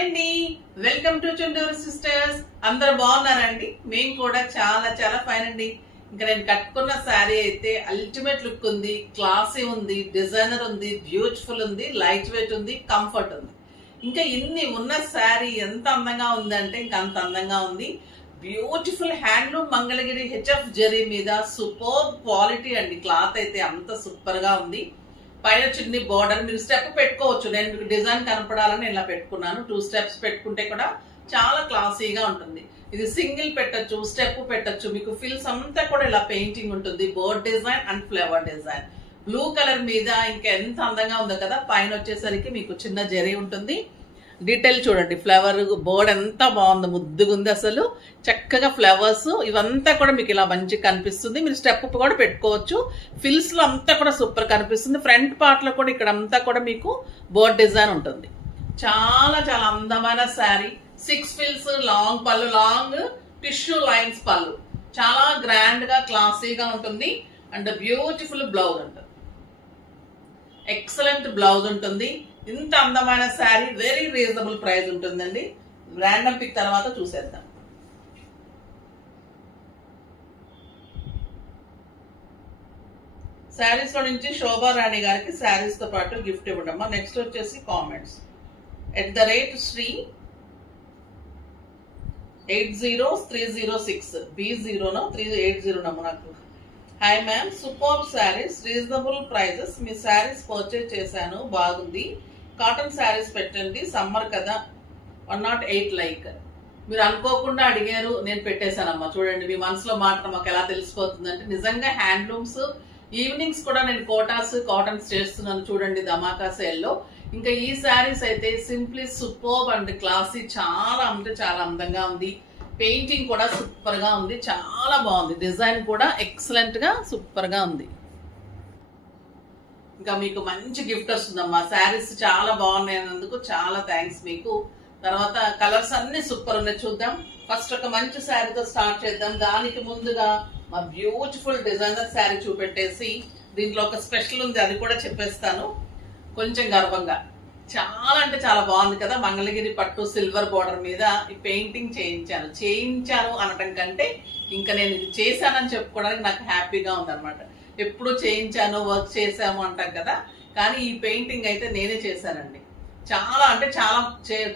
అండి, welcome to Chunduru sisters. అందరు బాగున్నారండి? మేము కూడా చాలా చాలా ఫైన్ అండి. ఇంకా నేను కట్టుకున్న శారీ అయితే అల్టిమేట్ లుక్ ఉంది, క్లాసీ ఉంది, డిజైనర్ ఉంది, బ్యూటిఫుల్ ఉంది, లైట్ వెయిట్ ఉంది, కంఫర్ట్ ఉంది. ఇంకా ఇన్ని ఉన్న శారీ ఎంత అందంగా ఉందంటే ఇంకా అంత అందంగా ఉంది. Beautiful handloom Mangalagiri HF zari మీద సూపర్ క్వాలిటీ అండి. క్లాత్ అయితే అంత సూపర్ గా ఉంది. పైన చిన్ని బార్డర్ మీరు స్టెప్ పెట్టుకోవచ్చు. నేను మీకు డిజైన్ కనపడాలని ఇలా పెట్టుకున్నాను. 2 స్టెప్స్ పెట్టుకుంటే కూడా చాలా క్లాసీగా ఉంటుంది. ఇది సింగిల్ పెట్టచ్చు, స్టెప్ పెట్టచ్చు. మీకు ఫిల్స్ అంతా కూడా ఇలా పెయింటింగ్ ఉంటుంది. Board design and flower design blue colour మీద ఇంకా ఎంత అందంగా ఉందో కదా. పైన వచ్చేసరికి మీకు చిన్న జరీ ఉంటుంది. డీటెయిల్ చూడండి, ఫ్లవర్ బోర్డ్ ఎంత బాగుంది, ముద్దుగా ఉంది అసలు. చక్కగా ఫ్లవర్స్ ఇవంతా కూడా మీకు ఇలా మంచిగా కనిపిస్తుంది. మీరు స్టెప్ కూడా పెట్టుకోవచ్చు. ఫిల్స్ లో అంతా కూడా సూపర్ కనిపిస్తుంది. ఫ్రంట్ పార్ట్ లో కూడా ఇక్కడ అంతా కూడా మీకు బోర్డ్ డిజైన్ ఉంటుంది. చాలా చాలా అందమైన శారీ. 6 ఫిల్స్, లాంగ్ పళ్ళు, లాంగ్ టిష్యూ లైన్స్ పళ్ళు. చాలా గ్రాండ్ గా క్లాసీగా ఉంటుంది. అండ్ బ్యూటిఫుల్ బ్లౌజ్ ఉంటుంది. ఎక్సలెంట్ బ్లౌజ్ ఉంటుంది. ఇంత అందమైన శారీ వెరీ రీజనబుల్ ప్రైస్ ఉంటుందండి. ర్యాండమ్ పిక్ తర్వాత చూసేద్దాం. శారీస్ లో నుంచి శోభా రాణి గారికి శారీస్ తో పాటు గిఫ్ట్ ఇవ్వడమ్మా. నెక్స్ట్ వచ్చేసి కామెంట్స్ @Sri 80306 B0 380 నాకు. Hi ma'am, super saris, reasonable prices. మీ శారీస్ పర్చేజ్ చేశాను, బాగుంది. కాటన్ శారీస్ పెట్టండి, సమ్మర్ కదా. 108 లైక్. మీరు అనుకోకుండా అడిగారు, నేను పెట్టేశానమ్మా. చూడండి, మీ మనసులో మాట మాకు ఎలా తెలిసిపోతుందంటే నిజంగా హ్యాండ్లూమ్స్ ఈవినింగ్స్ కూడా నేను కోటాస్ కాటన్స్ చేస్తున్నాను. చూడండి, ధమాకా సేల్లో. ఇంకా ఈ శారీస్ అయితే సింప్లీ సూపర్బ్ అండ్ క్లాసీ. చాలా అంటే చాలా అందంగా ఉంది. పెయింటింగ్ కూడా సూపర్ గా ఉంది, చాలా బాగుంది. డిజైన్ కూడా ఎక్సలెంట్ గా సూపర్ గా ఉంది. ఇంకా మీకు మంచి గిఫ్ట్ వస్తుందమ్మా. శారీస్ చాలా బాగున్నాయన్నందుకు చాలా థ్యాంక్స్ మీకు. తర్వాత కలర్స్ అన్ని సూపర్ ఉన్నాయి, చూద్దాం. ఫస్ట్ ఒక మంచి శారీతో స్టార్ట్ చేద్దాం. దానికి ముందుగా మా బ్యూటిఫుల్ డిజైనర్ శారీ చూపెట్టేసి దీంట్లో ఒక స్పెషల్ ఉంది, అది కూడా చెప్పేస్తాను కొంచెం గర్వంగా. చాలా అంటే చాలా బాగుంది కదా. మంగళగిరి పట్టు సిల్వర్ బోర్డర్ మీద ఈ పెయింటింగ్ చేయించాను అనటం కంటే ఇంకా నేను ఇది చేశానని చెప్పుకోవడానికి నాకు హ్యాపీగా ఉందన్నమాట. ఎప్పుడు చేయించాను, వర్క్ చేశాము అంటాం కదా, కానీ ఈ పెయింటింగ్ అయితే నేనే చేశానండి. చాలా అంటే చాలా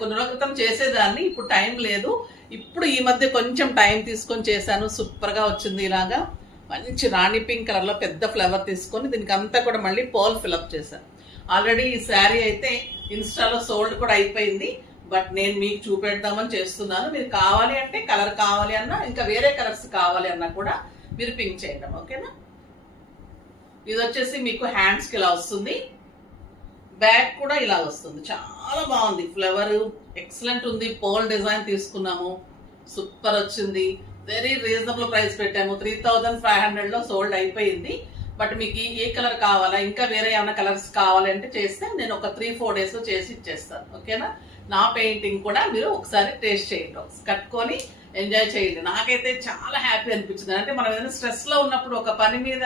కొన్ని రోజుల క్రితం చేసేదాన్ని, ఇప్పుడు టైం లేదు. ఇప్పుడు ఈ మధ్య కొంచెం టైం తీసుకొని చేశాను. సూపర్ గా వచ్చింది. ఇలాగా మంచి రాణి పింక్ కలర్ లో పెద్ద ఫ్లవర్ తీసుకొని దీనికి అంతా కూడా మళ్ళీ పోల్ ఫిల్అప్ చేశాను. ఆల్రెడీ ఈ శారీ అయితే ఇన్స్టాలో సోల్డ్ కూడా అయిపోయింది. బట్ నేను మీకు చూపెడదామని చేస్తున్నాను. మీరు కావాలి అంటే కలర్ కావాలి అన్నా, ఇంకా వేరే కలర్స్ కావాలి అన్నా కూడా మీరు పింక్ చేయండి, ఓకేనా. ఇది వచ్చేసి మీకు హ్యాండ్స్ కి ఇలా వస్తుంది. బ్యాక్ కూడా ఇలా వస్తుంది. చాలా బాగుంది. ఫ్లవర్ ఎక్సలెంట్ ఉంది. పోల్ డిజైన్ తీసుకున్నాము, సూపర్ వచ్చింది. వెరీ రీజనబుల్ ప్రైస్ పెట్టాము. 3500 లో సోల్డ్ అయిపోయింది. బట్ మీకు ఏ కలర్ కావాలా, ఇంకా వేరే ఏమైనా కలర్స్ కావాలి అంటే చేస్తే నేను ఒక 3-4 డేస్ లో చేసి ఇచ్చేస్తాను, ఓకేనా. నా పెయింటింగ్ కూడా మీరు ఒకసారి టేస్ట్ చేయండి, కట్టుకొని ఎంజాయ్ చేయండి. నాకైతే చాలా హ్యాపీ అనిపించింది. అంటే మనం ఏదైనా స్ట్రెస్ లో ఉన్నప్పుడు ఒక పని మీద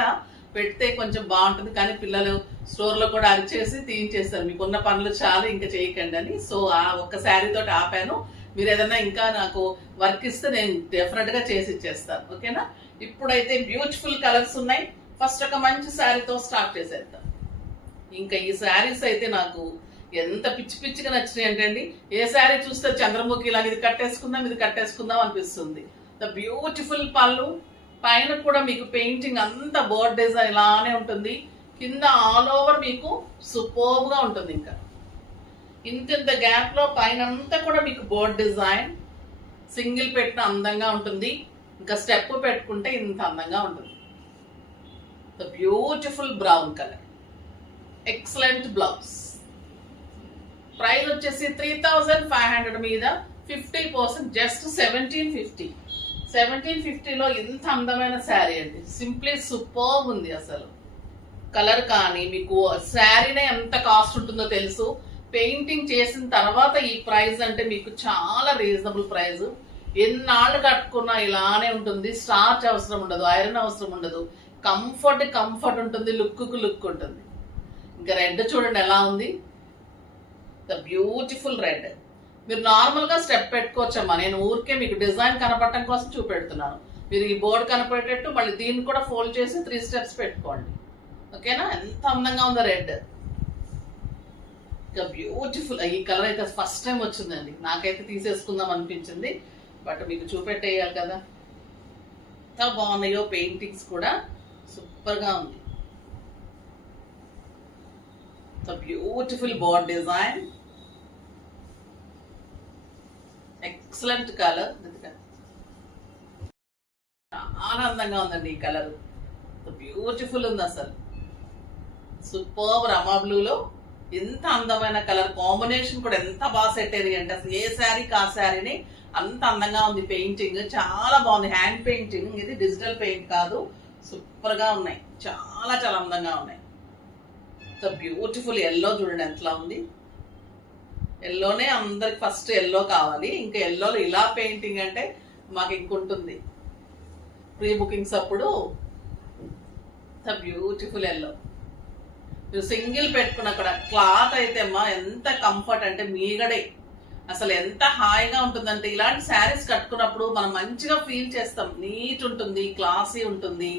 పెడితే కొంచెం బాగుంటుంది, కానీ పిల్లలు స్టోర్ లో కూడా అరిచేసి తీయించేస్తారు, మీకున్న పనులు చాలు ఇంకా చేయకండి అని. సో ఆ ఒక్క శారీ తోటి ఆపాను. మీరు ఏదైనా ఇంకా నాకు వర్క్ ఇస్తే నేను డెఫినెట్ గా చేసి ఇచ్చేస్తాను, ఓకేనా. ఇప్పుడైతే బ్యూటిఫుల్ కలర్స్ ఉన్నాయి. ఫస్ట్ ఒక మంచి శారీతో స్టార్ట్ చేసేద్దాం. ఇంకా ఈ శారీస్ అయితే నాకు ఎంత పిచ్చి పిచ్చిగా నచ్చినాయి అంటే అండి, ఏ శారీ చూస్తే చంద్రముఖి లాగా ఇది కట్టేసుకుందాం అనిపిస్తుంది. ద బ్యూటిఫుల్ పళ్ళు, పైన కూడా మీకు పెయింటింగ్ అంతా బోర్డ్ డిజైన్ ఇలానే ఉంటుంది. కింద ఆల్ ఓవర్ మీకు సూపర్బ్ గా ఉంటుంది. ఇంకా ఇంత గ్యాప్ లో పైన అంతా కూడా మీకు బోర్డ్ డిజైన్ సింగిల్ పెట్టిన అందంగా ఉంటుంది. ఇంకా స్టెప్ పెట్టుకుంటే ఇంత అందంగా ఉంటుంది. The beautiful brown colour, excellent blouse. Price వచ్చేసి 3500 మీద 50% జస్ట్ 1750. 1750 లో ఇంత అందమైన శారీ అండి. సింప్లీ సూపర్ ఉంది అసలు. కలర్ కానీ మీకు శారీనే ఎంత కాస్ట్ ఉంటుందో తెలుసు. పెయింటింగ్ చేసిన తర్వాత ఈ ప్రైస్ అంటే మీకు చాలా రీజనబుల్ ప్రైస్. ఎన్నాళ్ళు కట్టుకున్నా ఇలానే ఉంటుంది. స్టార్చ్ అవసరం ఉండదు, ఐరన్ అవసరం ఉండదు. కంఫర్ట్ ఉంటుంది, లుక్ ఉంటుంది. ఇంకా రెడ్ చూడండి ఎలా ఉంది, ద బ్యూటిఫుల్ రెడ్. మీరు నార్మల్ గా స్టెప్ పెట్టుకోవచ్చమ్మా. నేను ఊరికే మీకు డిజైన్ కనపడటం కోసం చూపెడుతున్నాను. మీరు ఈ బోర్డు కనపడేటట్టు మళ్ళీ దీన్ని కూడా ఫోల్డ్ చేసి 3 స్టెప్స్ పెట్టుకోండి. ఓకేనా? ఎంత అందంగా ఉందో రెడ్. ఇంకా బ్యూటిఫుల్. ఈ కలర్ అయితే ఫస్ట్ టైం వచ్చిందండి, నాకైతే తీసేసుకుందాం అనిపించింది, బట్ మీకు చూపెట్టేయాలి కదా. ఎంత బాగున్నాయో పెయింటింగ్స్ కూడా, సూపర్ గా ఉంది. Beautiful board design, excellent colour. చాలా అందంగా ఉందండి ఈ కలర్, బ్యూటిఫుల్ ఉంది అసలు. సూపర్ రమా బ్లూలో ఎంత అందమైన కలర్ కాంబినేషన్ కూడా ఎంత బాగా సెట్ అయ్యింది అంటే అసలు ఏ శారీకి ఆ శారీని అంత అందంగా ఉంది. పెయింటింగ్ చాలా బాగుంది, హ్యాండ్ పెయింటింగ్, ఇది డిజిటల్ పెయింట్ కాదు. సూపర్ గా ఉన్నాయి, చాలా చాలా అందంగా ఉన్నాయి. బ్యూటిఫుల్ ఎల్లో చూడండి ఎంతలా ఉంది. ఎల్లోనే అందరికి ఫస్ట్ ఎల్లో కావాలి, ఇంకా ఎల్లోలో ఇలా పెయింటింగ్ అంటే మాకు ఇంకుంటుంది ప్రీ బుకింగ్స్ అప్పుడు. బ్యూటిఫుల్ ఎల్లో, మీరు సింగిల్ పెట్టుకున్న అక్కడ క్లాత్ అయితే అమ్మా ఎంత కంఫర్ట్ అంటే మీగడే, అసలు ఎంత హాయిగా ఉంటుందంటే ఇలాంటి శారీస్ కట్టుకున్నప్పుడు మనం మంచిగా ఫీల్ చేస్తాం. నీట్ ఉంటుంది, క్లాసీ ఉంటుంది,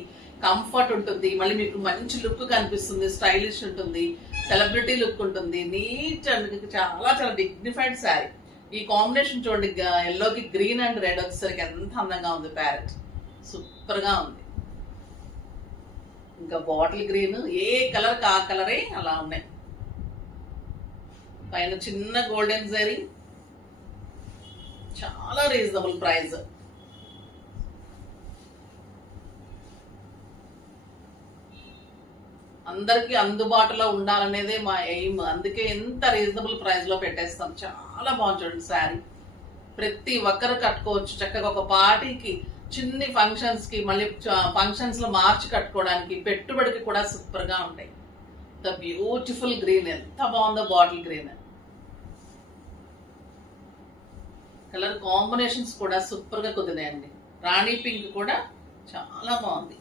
కంఫర్ట్ ఉంటుంది, మళ్ళీ మీకు మంచి లుక్ కనిపిస్తుంది, స్టైలిష్ ఉంటుంది, సెలబ్రిటీ లుక్ ఉంటుంది, నీట్ అండ్ చాలా చాలా డిగ్నిఫైడ్ శారీ. ఈ కాంబినేషన్ చూడండి, ఎల్లోకి గ్రీన్ అండ్ రెడ్ వచ్చేసరికి ఎంత అందంగా ఉంది. ప్యారెట్ సూపర్ గా ఉంది. ఇంకా బాటిల్ గ్రీన్, ఏ కలర్ ఆ కలరే అలా ఉన్నాయి. పైన చిన్న గోల్డెన్ జరీ, చాలా రీజనబుల్ ప్రైస్. అందరికి అందుబాటులో ఉండాలనేదే మా ఎయిమ్, అందుకే ఎంత రీజనబుల్ ప్రైస్ లో పెట్టేస్తాం. చాలా బాగుంది చూడండి శారీ, ప్రతి ఒక్కరు కట్టుకోవచ్చు చక్కగా. ఒక పార్టీకి, చిన్ని ఫంక్షన్స్ కి, మళ్ళీ ఫంక్షన్స్ లో మార్చి కట్టుకోవడానికి, పెట్టుబడికి కూడా సూపర్ గా ఉంటాయి. ద బ్యూటిఫుల్ గ్రీన్, ఎంత బాగుందో బాటిల్ గ్రీన్. కలర్ కాంబినేషన్స్ కూడా సూపర్ గా కుదిరాయండి. రాణి పింక్ కూడా చాలా బాగుంది,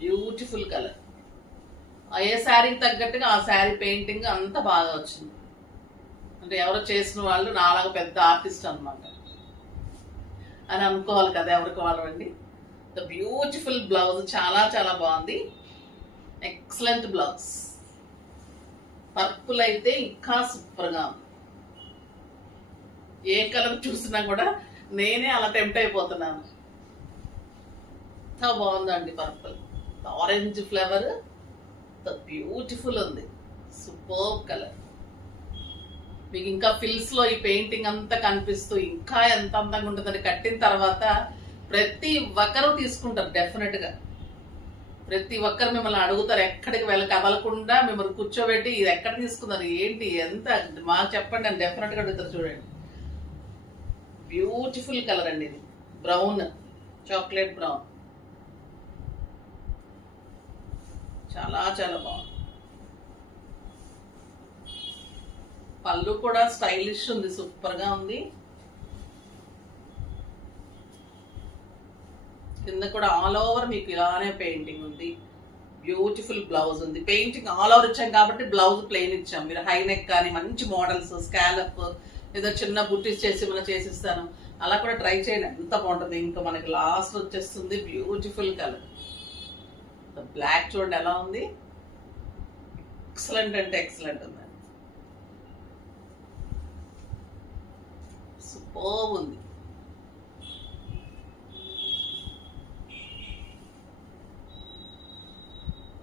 బ్యూటిఫుల్ కలర్. ఏ శారీకి తగ్గట్టుగా ఆ శారీ పెయింటింగ్ అంత బాగా వచ్చింది. అంటే ఎవరో చేసిన వాళ్ళు నాలాగా పెద్ద ఆర్టిస్ట్ అనమాట అని అనుకోవాలి కదా, ఎవరికి వాళ్ళండి. ద బ్యూటిఫుల్ బ్లౌజ్ చాలా చాలా బాగుంది, ఎక్సలెంట్ బ్లౌజ్. పర్పుల్ అయితే ఇంకా సూపర్ గా ఉంది. ఏ కలర్ చూసినా కూడా నేనే అలా టెంప్ట్ అయిపోతున్నాను. ఎంత బాగుందండి పర్పుల్, ఆరెంజ్ ఫ్లేవర్, బ్యూటిఫుల్ ఉంది, సూపర్ కలర్. మీకు ఇంకా ఫిల్స్ లో ఈ పెయింటింగ్ అంతా కనిపిస్తూ ఇంకా ఎంత అందంగా ఉంటుందని కట్టిన తర్వాత ప్రతి ఒక్కరు తీసుకుంటారు డెఫినెట్ గా. ప్రతి ఒక్కరు మిమ్మల్ని అడుగుతారు, ఎక్కడికి కదలకుండా మిమ్మల్ని కూర్చోబెట్టి ఇది ఎక్కడ తీసుకున్నారు, ఏంటి, ఎంత మాకు చెప్పండి అని డెఫినెట్ గా అడుగుతారు. చూడండి బ్యూటిఫుల్ కలర్ అండి, ఇది బ్రౌన్, చాక్లెట్ బ్రౌన్, చాలా చాలా బాగుంది. పళ్ళు కూడా స్టైలిష్ ఉంది, సూపర్ గా ఉంది. కింద కూడా ఆల్ ఓవర్ మీకు ఇలానే పెయింటింగ్ ఉంది. బ్యూటిఫుల్ బ్లౌజ్ ఉంది. పెయింటింగ్ ఆల్ ఓవర్ ఇచ్చాం కాబట్టి బ్లౌజ్ ప్లెయిన్ ఇచ్చాం. మీరు హై నెక్ కానీ మంచి మోడల్స్, స్కాలప్, ఏదో చిన్న బుట్టీస్ చేసి మనం చేసిస్తాను, అలా కూడా ట్రై చేయండి, ఎంత బాగుంటుంది. ఇంకా మనకి లాస్ట్ వచ్చేస్తుంది బ్యూటిఫుల్ కలర్. బ్లాక్ చూడండి ఎలా ఉంది, ఎక్సలెంట్ అంటే ఎక్సలెంట్ ఉంది, సూపర్ ఉంది.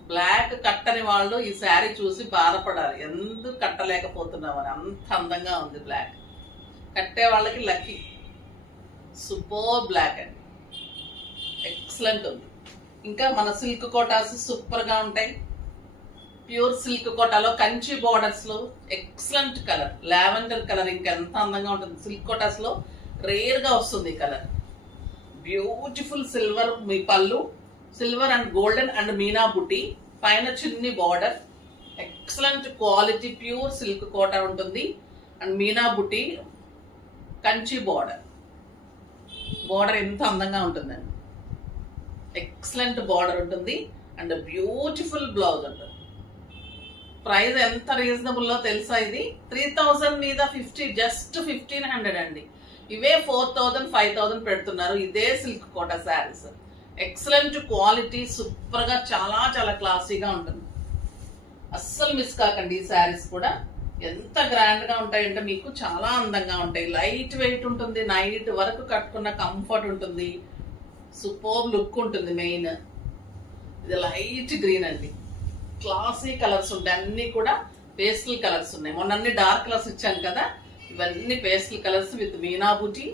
బ్లాక్ కట్టని వాళ్ళు ఈ శారీ చూసి బాధపడాలి, ఎందుకు కట్టలేకపోతున్నామని, అంత అందంగా ఉంది బ్లాక్. కట్టే వాళ్ళకి లక్కీ. సూపర్ బ్లాక్ అండి, ఎక్సలెంట్ ఉంది. ఇంకా మన సిల్క్ కోటాస్ సూపర్ గా ఉంటాయి. ప్యూర్ సిల్క్ కోటాలో కంచి బోర్డర్స్ లో ఎక్సలెంట్ కలర్, లావెండర్ కలర్, ఇంకా ఎంత అందంగా ఉంటుంది. సిల్క్ కోటాస్ లో రేర్ గా వస్తుంది ఈ కలర్. బ్యూటిఫుల్ సిల్వర్ మీ పళ్ళు, సిల్వర్ అండ్ గోల్డెన్ అండ్ మీనా బుట్టి, పైన చిన్ని border, excellent quality pure silk కోటా ఉంటుంది. అండ్ మీనా బుట్టి, కంచి బార్డర్, బార్డర్ ఎంత అందంగా ఉంటుందండి, ఎక్సలెంట్ బార్డర్ ఉంటుంది. అండ్ బ్యూటిఫుల్ బ్లౌజ్ ఉంటుంది. ప్రైస్ ఎంత రీజనబుల్ లో తెలుసా? ఇది 3000 మీద 50, జస్ట్ 1500 అండి. ఇవే 4000, 5000 పెడుతున్నారు. ఇదే సిల్క్ కోట శారీస్. ఎక్సలెంట్ క్వాలిటీ, సూపర్ గా చాలా చాలా క్లాసీగా ఉంటుంది. అస్సలు మిస్ కాకండి. ఈ శారీస్ కూడా ఎంత గ్రాండ్ గా ఉంటాయంటే మీకు చాలా అందంగా ఉంటాయి. లైట్ వెయిట్ ఉంటుంది, నైట్ వరకు కట్టుకున్న కంఫర్ట్ ఉంటుంది, సూపర్ లుక్ ఉంటుంది. మెయిన్ ఇది లైట్ గ్రీన్ అండి, క్లాసీ కలర్స్ ఉంటాయి. అన్ని కూడా పేస్టల్ కలర్స్ ఉన్నాయి. మొన్న అన్ని డార్క్ కలర్స్ ఇచ్చాను కదా, ఇవన్నీ పేస్టల్ కలర్స్ విత్ మీనా బూటీ.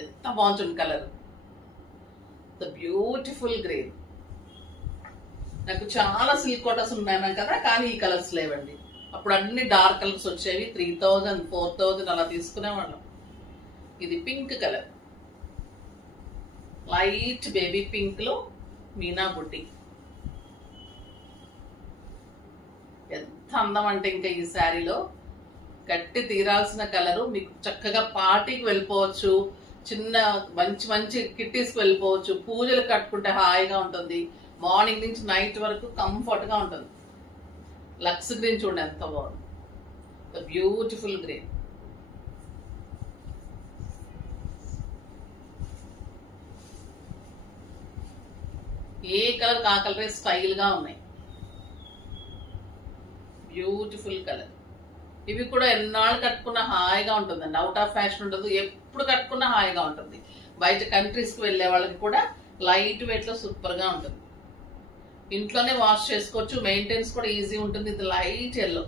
ఎంత బాగుంటుంది కలర్, ద బ్యూటిఫుల్ గ్రీన్. నాకు చాలా సిల్క్ కోటర్స్ ఉన్నాయి కదా, కానీ ఈ కలర్స్ లేవండి. అప్పుడు అన్ని డార్క్ కలర్స్ వచ్చేవి. 3000, 4000 అలా తీసుకునేవాళ్ళం. ఇది pink colour, light baby pink లో మీనా బుట్టి. ఎంత అందం అంటే ఇంకా ఈ శారీలో కట్టి తీరాల్సిన కలరు. మీకు చక్కగా పార్టీకి వెళ్ళిపోవచ్చు, చిన్న మంచి మంచి కిట్టీస్కి వెళ్ళిపోవచ్చు, పూజలు కట్టుకుంటే హాయిగా ఉంటుంది. మార్నింగ్ నుంచి నైట్ వరకు కంఫర్ట్ గా ఉంటుంది. లక్స్ గ్రీన్ చూడండి ఎంత బాగుంది, బ్యూటిఫుల్ గ్రీన్. ఏ కలర్ ఆ కలరే స్టైల్ గా ఉన్నాయి. Beautiful colour. ఇవి కూడా ఎన్నాళ్ళు కట్టుకున్నా హాయిగా ఉంటుందండి. అవుట్ ఆఫ్ ఫ్యాషన్ ఉండదు, ఎప్పుడు కట్టుకున్నా హాయిగా ఉంటుంది. బయట కంట్రీస్ కి వెళ్ళే వాళ్ళకి కూడా లైట్ వెయిట్ లో సూపర్ గా ఉంటుంది. ఇంట్లోనే వాష్ చేసుకోవచ్చు, మెయింటెనెన్స్ కూడా ఈజీ ఉంటుంది. ఇది లైట్ ఎల్లో,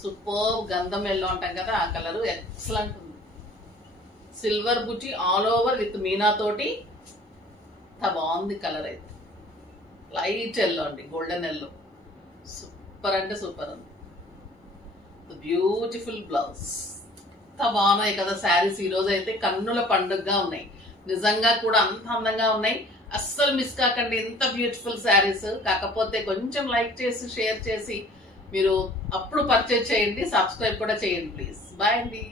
సూపర్ గంధం ఎల్లో అంటాం కదా, ఆ కలర్ ఎక్సలెంట్ ఉంది. Silver buti all over with Meena తోటి. బాగుంది కలర్ అయితే. లైట్ ఎల్లో అండి, గోల్డెన్ ఎల్లో. సూపర్ అంటే సూపర్ ఉంది. Beautiful blouse. ఎంత బాగున్నాయి కదా శారీస్. ఈ రోజు అయితే కన్నుల పండుగగా ఉన్నాయి. నిజంగా కూడా అంత అందంగా ఉన్నాయి. అస్సలు మిస్ కాకండి. ఎంత బ్యూటిఫుల్ శారీస్. కాకపోతే కొంచెం లైక్ చేసి షేర్ చేసి మీరు అప్పుడు పర్చేజ్ చేయండి. సబ్స్క్రైబ్ కూడా చేయండి ప్లీజ్. బాయ్ అండి.